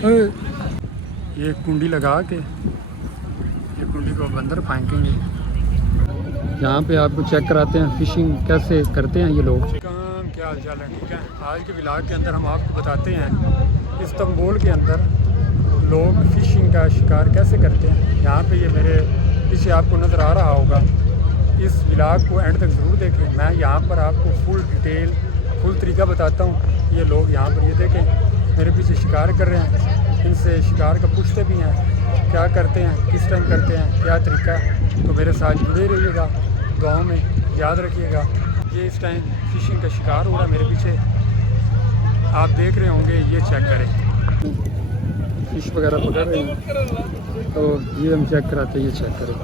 ये कुंडी लगा के ये कुंडी को अंदर फेंकेंगे। यहाँ पे आपको चेक कराते हैं फिशिंग कैसे करते हैं ये लोग। काम क्या हाल चाल है, ठीक है। आज के व्लॉग के अंदर हम आपको बताते हैं इस्तांबुल के अंदर लोग फिशिंग का शिकार कैसे करते हैं। यहाँ पे ये मेरे पीछे आपको नज़र आ रहा होगा। इस व्लॉग को एंड तक ज़रूर देखें। मैं यहाँ पर आपको फुल डिटेल फुल तरीका बताता हूँ। ये लोग यहाँ पर ये देखें मेरे पीछे शिकार कर रहे हैं। इनसे शिकार का पूछते भी हैं क्या करते हैं, किस टाइम करते हैं, क्या तरीका है। तो मेरे साथ जुड़े रहिएगा, दुआओं में याद रखिएगा। ये इस टाइम फिशिंग का शिकार हो रहा है मेरे पीछे, आप देख रहे होंगे। ये चेक करें, फिश वगैरह पकड़ रहे हैं। तो ये हम चेक कराते हैं, ये चेक करें।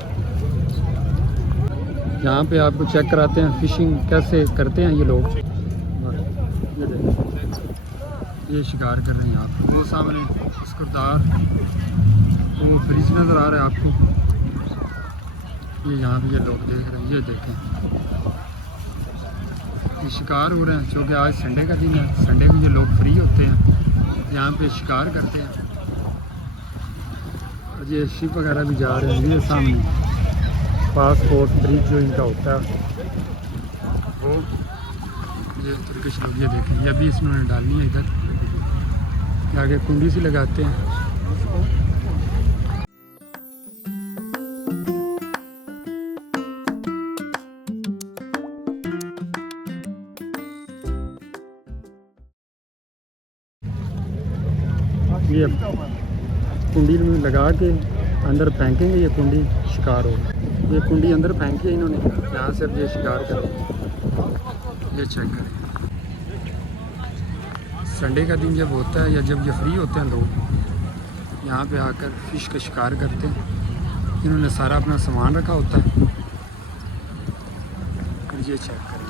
यहाँ पे आपको चेक कराते हैं फिशिंग कैसे करते हैं ये लोग। ये देखो ये शिकार कर रहे हैं आप। वो सामने स्कुरदार वो ब्रिज नज़र आ रहा है आपको। ये यहाँ पे ये लोग देख रहे हैं, ये देखें ये शिकार हो रहे हैं। क्योंकि आज संडे का दिन है, संडे को ये लोग फ्री होते हैं, यहाँ पे शिकार करते हैं। और ये शिप वगैरह भी जा रहे हैं। ये सामने पासपोर्ट ब्रिज जो इनका होता है वो ये तुर्किश लोग। ये देखें ये अभी इसमें डालनी है इधर के आगे कुंडी सी लगाते हैं। ये कुंडी में लगा के अंदर फेंकेंगे। ये कुंडी शिकार हो, ये कुंडी अंदर फेंकी है इन्होंने। यहाँ से अब ये शिकार करें, ये चेक करें। संडे का दिन जब होता है या जब ये फ्री होते हैं लोग, यहाँ पे आकर फ़िश का शिकार करते हैं। इन्होंने सारा अपना सामान रखा होता है। ये चेक करें,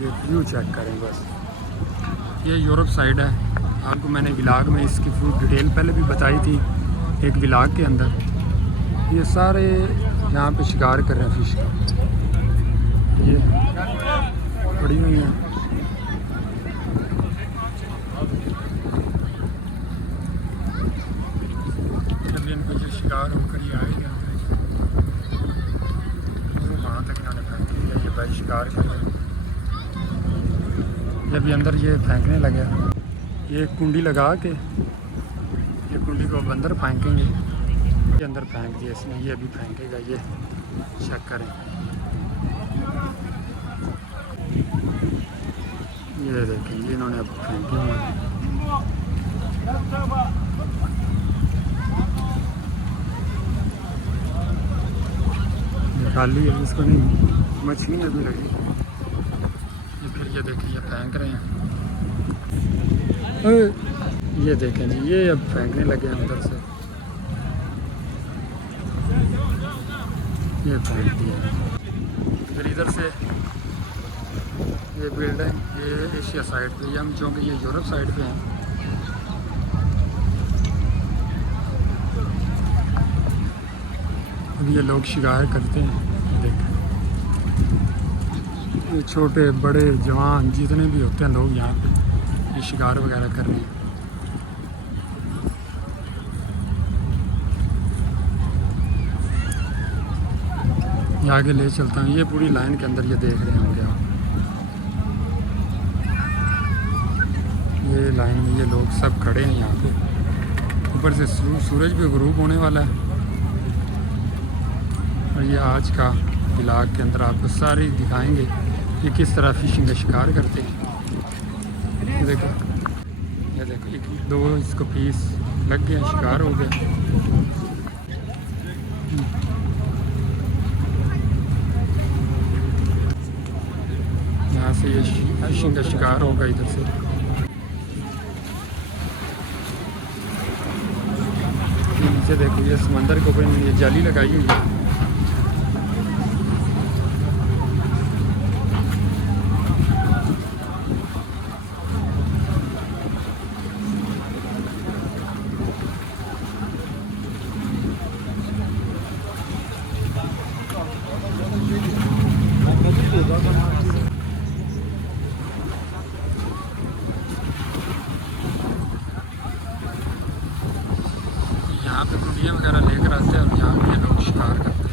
ये व्यू चेक करें बस। ये यूरोप साइड है। आपको मैंने व्लॉग में इसकी फुल डिटेल पहले भी बताई थी एक व्लॉग के अंदर। ये सारे यहाँ पे शिकार कर रहे हैं फ़िश का। ये पड़ी हुई हैं। जब इनको ये शिकार होकर ये आएगा वहाँ तक इन्होंने फेंक दिया। ये भाई शिकार कर रहे हैं। जब ये अंदर ये फेंकने लगे, ये कुंडी लगा के ये कुंडी को अंदर फेंकेंगे। ये अंदर फेंक दिया इसने, ये अभी फेंकेगा। ये चेक करें, ये देखें ये इन्होंने अब फेंके हुए हैं। खाली है, इसको नहीं मछली में भी लगी। ये फिर ये देखें ये फेंक रहे हैं। ये देखें जी ये अब फेंकने लगे हैं अंदर से। ये फेंक दिया। फिर इधर से ये बिल्डिंग ये एशिया साइड पे, ये हम चूँकि ये यूरोप साइड पे हैं। अब ये लोग शिकार करते हैं। देखें ये छोटे बड़े जवान जितने भी होते हैं लोग यहाँ पे ये शिकार वगैरह कर रहे हैं। ये आगे ले चलता हूँ। ये पूरी लाइन के अंदर ये देख रहे होंगे आप। ये लाइन में ये लोग सब खड़े हैं यहाँ पे। ऊपर से सूरज भी गुरूब होने वाला है। और ये आज का व्लॉग के अंदर आपको सारे दिखाएंगे कि किस तरह फिशिंग का शिकार करते हैं। ये देखो एक दो इसको पीस लग गए, शिकार हो गया। यहाँ से ये फिशिंग का शिकार होगा इधर से। नीचे देखो ये समंदर के ऊपर ये जाली लगाई हुई है। यहाँ पे कुंडियाँ वगैरह लेकर आते हैं और यहाँ पे ये लोग शिकार करते हैं।